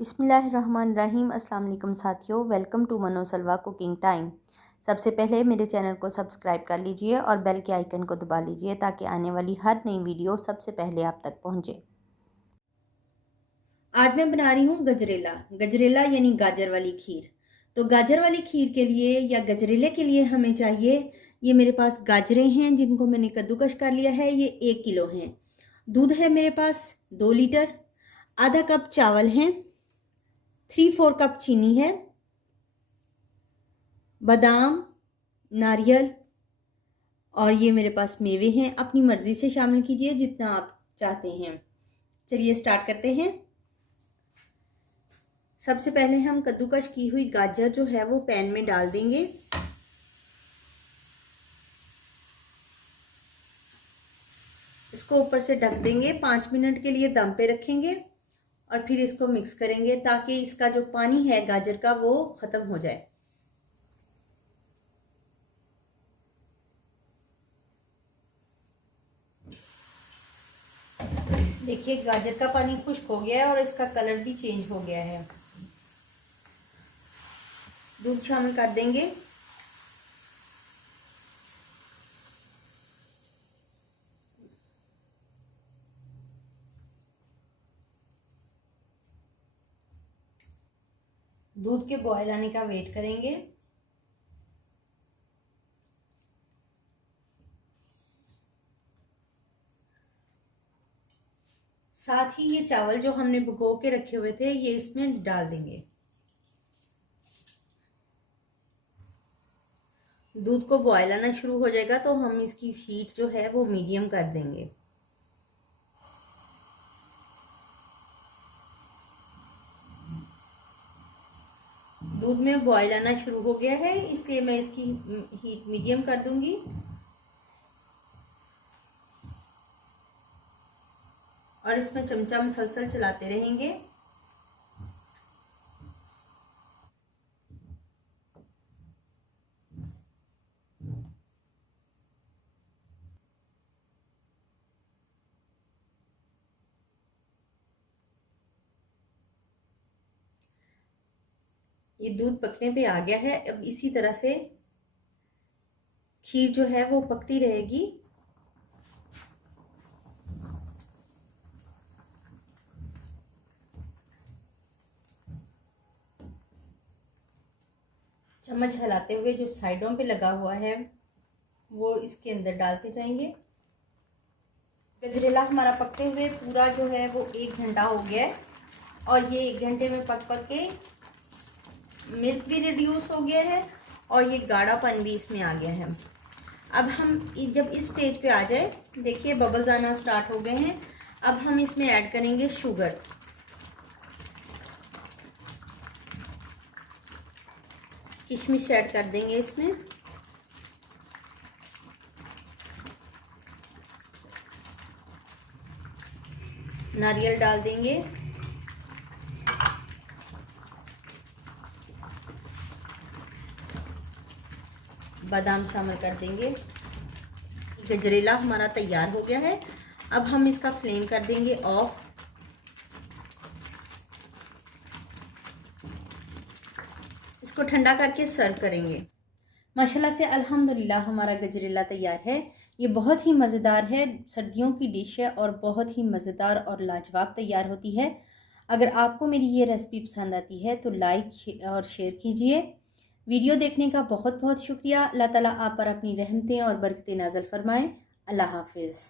बिस्मिल्लाहिर्रहमानिर्रहीम। अस्सलाम वालेकुम साथियों, वेलकम टू मनो सलवा कुकिंग टाइम। सबसे पहले मेरे चैनल को सब्सक्राइब कर लीजिए और बेल के आइकन को दबा लीजिए ताकि आने वाली हर नई वीडियो सबसे पहले आप तक पहुंचे। आज मैं बना रही हूँ गजरेला। गजरेला यानी गाजर वाली खीर। तो गाजर वाली खीर के लिए या गजरेले के लिए हमें चाहिए, ये मेरे पास गाजरें हैं जिनको मैंने कद्दूकश कर लिया है, ये 1 किलो हैं। दूध है मेरे पास 2 लीटर। आधा कप चावल हैं। 3/4 कप चीनी है। बादाम, नारियल और ये मेरे पास मेवे हैं। अपनी मर्जी से शामिल कीजिए जितना आप चाहते हैं। चलिए स्टार्ट करते हैं। सबसे पहले हम कद्दूकश की हुई गाजर जो है वो पैन में डाल देंगे। इसको ऊपर से ढक देंगे, 5 मिनट के लिए दम पे रखेंगे और फिर इसको मिक्स करेंगे ताकि इसका जो पानी है गाजर का वो खत्म हो जाए। देखिए गाजर का पानी खुश्क हो गया है और इसका कलर भी चेंज हो गया है। दूध शामिल कर देंगे। दूध के बॉयल आने का वेट करेंगे। साथ ही ये चावल जो हमने भिगो के रखे हुए थे ये इसमें डाल देंगे। दूध को बॉयल आना शुरू हो जाएगा तो हम इसकी हीट जो है वो मीडियम कर देंगे। दूध में बॉयल आना शुरू हो गया है इसलिए मैं इसकी हीट मीडियम कर दूंगी। और इसमें चमचा मुसलसल चलाते रहेंगे। ये दूध पकने पे आ गया है। अब इसी तरह से खीर जो है वो पकती रहेगी। चम्मच हिलाते हुए जो साइडों पे लगा हुआ है वो इसके अंदर डालते जाएंगे। गजरेला हमारा पकते हुए पूरा जो है वो 1 घंटा हो गया है और ये 1 घंटे में पक पक के मिल्क भी रिड्यूस हो गया है और ये गाढ़ापन भी इसमें आ गया है। अब हम जब इस स्टेज पे आ जाए, देखिए बबल्स आना स्टार्ट हो गए हैं। अब हम इसमें ऐड करेंगे शुगर। किशमिश ऐड कर देंगे इसमें। नारियल डाल देंगे। बादाम शामिल कर देंगे। गजरेला हमारा तैयार हो गया है। अब हम इसका फ्लेम कर देंगे ऑफ। इसको ठंडा करके सर्व करेंगे। माशाल्लाह से अल्हम्दुलिल्लाह हमारा गजरेला तैयार है। ये बहुत ही मज़ेदार है, सर्दियों की डिश है और बहुत ही मज़ेदार और लाजवाब तैयार होती है। अगर आपको मेरी ये रेसिपी पसंद आती है तो लाइक और शेयर कीजिए। वीडियो देखने का बहुत बहुत शुक्रिया। अल्लाह ताला आप पर अपनी रहमतें और बरकतें नाज़िल फरमाएं। अल्लाह हाफिज़।